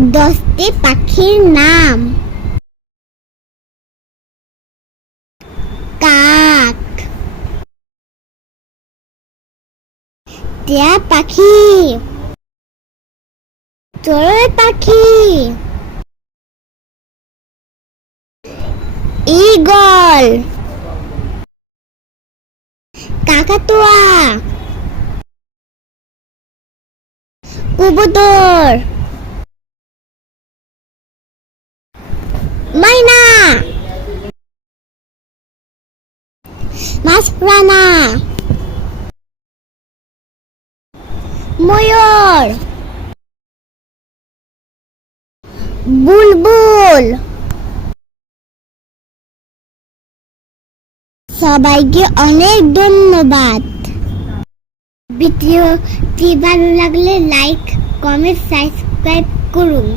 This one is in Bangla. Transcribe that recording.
10টি পাখির নাম। কাক, টিয়া পাখি, চড়ুই পাখি, ঈগল, কাকাতুয়া, কবুতর, মাইনা, মাছরাঙা, ময়ূর, বুলবুল। সবাইকে অনেক ধন্যবাদ। ভিডিওটি ভালো লাগলে লাইক, কমেন্ট, সাবস্ক্রাইব করুন।